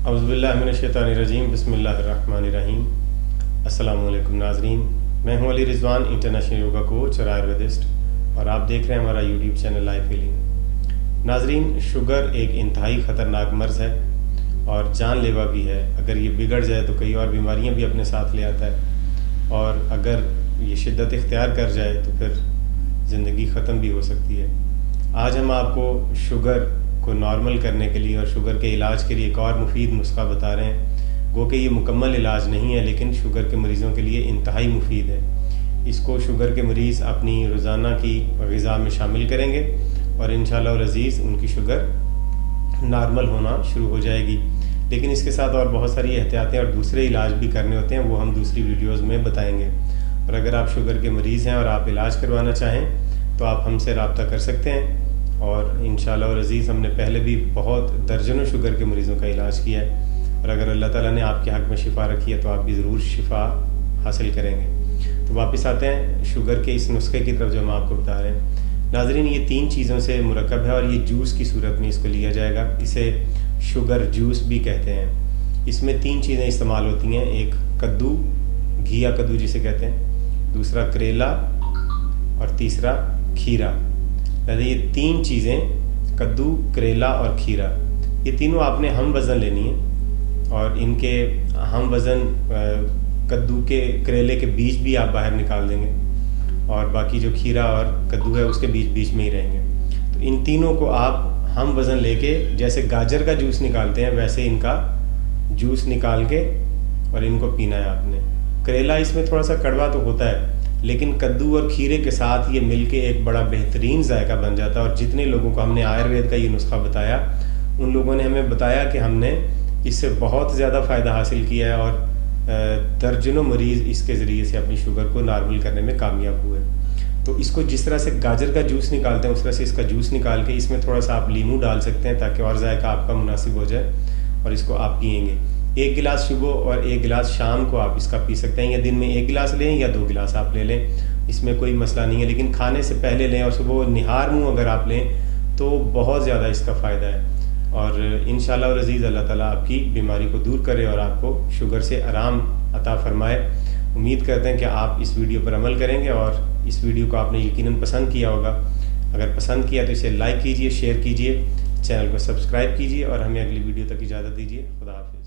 औज़ुबिल्लाहिमिनश्शैतानिर्रजीम बिस्मिल्लाहिर्रहमानिर्रहीम। अस्सलामु अलैकुम नाज़रीन, मैं हूं Ali Rizwan, international yoga coach और आयुर्वेदिस्ट, और आप देख रहे हैं हमारा यूट्यूब चैनल लाइफ हीलिंग। नाज़रीन, शुगर एक इंतहाई ख़तरनाक मर्ज़ है और जानलेवा भी है। अगर ये बिगड़ जाए तो कई और बीमारियां भी अपने साथ ले आता है, और अगर ये शिद्दत इख्तियार कर जाए तो फिर ज़िंदगी ख़त्म भी हो सकती है। आज हम आपको शुगर को नॉर्मल करने के लिए और शुगर के इलाज के लिए एक और मुफीद नुस्खा बता रहे हैं। वो कि ये मुकम्मल इलाज नहीं है, लेकिन शुगर के मरीज़ों के लिए इंतहाई मुफीद है। इसको शुगर के मरीज़ अपनी रोज़ाना की ग़िज़ा में शामिल करेंगे और इंशाअल्लाह अज़ीज़ उनकी शुगर नॉर्मल होना शुरू हो जाएगी। लेकिन इसके साथ और बहुत सारी एहतियातें और दूसरे इलाज भी करने होते हैं, वो हम दूसरी वीडियोज़ में बताएँगे। और अगर आप शुगर के मरीज़ हैं और आप इलाज करवाना चाहें तो आप हमसे रब्ता कर सकते हैं। और इंशाअल्लाह अज़ीज़ हमने पहले भी बहुत दर्जनों शुगर के मरीज़ों का इलाज किया है, और अगर अल्लाह ताला ने आपके हक़ में शिफ़ा रखी है तो आप भी ज़रूर शिफ़ा हासिल करेंगे। तो वापस आते हैं शुगर के इस नुस्खे की तरफ जो हम आपको बता रहे हैं। नाज़रीन, ये 3 चीज़ों से मुरक्कब है और ये जूस की सूरत में इसको लिया जाएगा। इसे शुगर जूस भी कहते हैं। इसमें 3 चीज़ें इस्तेमाल होती हैं। एक कद्दू, घिया कद्दू जिसे कहते हैं, दूसरा करेला और तीसरा खीरा। ये 3 चीज़ें, कद्दू, करेला और खीरा, ये तीनों आपने हम वज़न लेनी है। और इनके हम वज़न कद्दू के करेले के बीज भी आप बाहर निकाल देंगे, और बाकी जो खीरा और कद्दू है उसके बीच बीच में ही रहेंगे। तो इन तीनों को आप हम वज़न लेके, जैसे गाजर का जूस निकालते हैं वैसे इनका जूस निकाल के और इनको पीना है आपने। करेला इसमें थोड़ा सा कड़वा तो होता है, लेकिन कद्दू और खीरे के साथ ये मिलके एक बड़ा बेहतरीन जायका बन जाता है। और जितने लोगों को हमने आयुर्वेद का ये नुस्खा बताया, उन लोगों ने हमें बताया कि हमने इससे बहुत ज़्यादा फ़ायदा हासिल किया है और दर्जनों मरीज़ इसके ज़रिए से अपनी शुगर को नॉर्मल करने में कामयाब हुए। तो इसको जिस तरह से गाजर का जूस निकालते हैं उस तरह से इसका जूस निकाल के इसमें थोड़ा सा आप लीमू डाल सकते हैं, ताकि और जायका आपका मुनासिब हो जाए, और इसको आप पिएंगे। 1 गिलास सुबह और 1 गिलास शाम को आप इसका पी सकते हैं, या दिन में 1 गिलास लें या 2 गिलास आप ले लें, इसमें कोई मसला नहीं है। लेकिन खाने से पहले लें, और सुबह निहार मुँह अगर आप लें तो बहुत ज़्यादा इसका फ़ायदा है। और इंशाअल्लाह अज़ीज़ अल्लाह ताला आपकी बीमारी को दूर करे और आपको शुगर से आराम अता फ़रमाए। उम्मीद करते हैं कि आप इस वीडियो पर अमल करेंगे, और इस वीडियो को आपने यकीनन पसंद किया होगा। अगर पसंद किया तो इसे लाइक कीजिए, शेयर कीजिए, चैनल को सब्सक्राइब कीजिए, और हमें अगली वीडियो तक इजाज़त दीजिए। खुदा हाफ़िज़।